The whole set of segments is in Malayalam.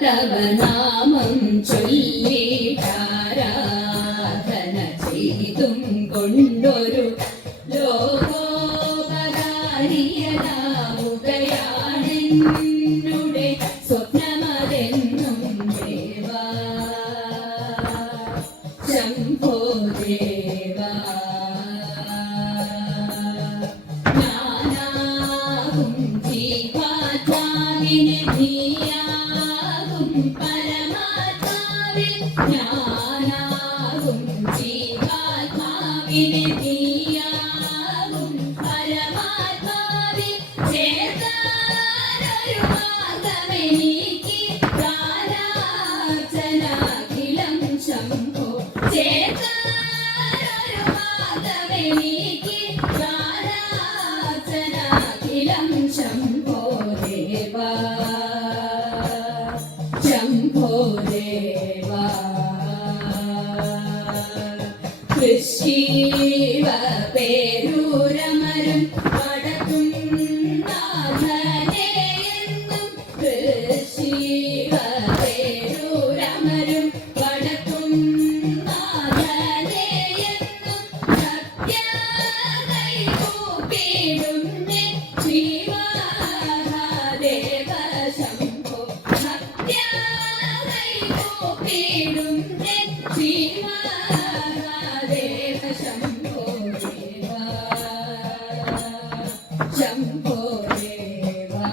തവ നാമം ചൊല്ലിട്ടാരാധന ചെയ്തും കൊണ്ടൊരു ലോകോപകാരിയതാവുകയാണെന്നുടെ സ്വപ്നമതെന്നും ദേവാ ശംഭോ ദേവാ ജ്ഞാനാകും ജീവാത്മാവിനെ നീയാകും പരമാത്മാവിൽ ജ്ഞാനാകും ജീവാത്മാവിനെ നീയാകും പരമാത്മാവിൽ ചേർത്താനൊരു മാർഗമെനിക്ക് പ്രാരാർച്ചനാഖിലം ശംഭോ ചേർത്താനൊരു മാർഗമെനിക്ക് പ്രാരാർച്ചനാഖിലം ശംഭോ ദേവാ ശംഭോ ദേവാ കൃഷീവ പേരൂരമരും വടക്കും നാഥനെയെന്നും കൃഷീവ പേരൂരമരും വടക്കും നാഥനെയെന്നും സത്യാകൈ കൂപ്പിടുന്നെ ശ്രീമഹാദേവ ശംഭോ സത്യാകൈ കൂപ്പിടുന്നെ ശ്രീമഹാദേവ ശംഭോ ദേവാ ശംഭോ ദേവാ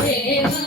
ദേവാ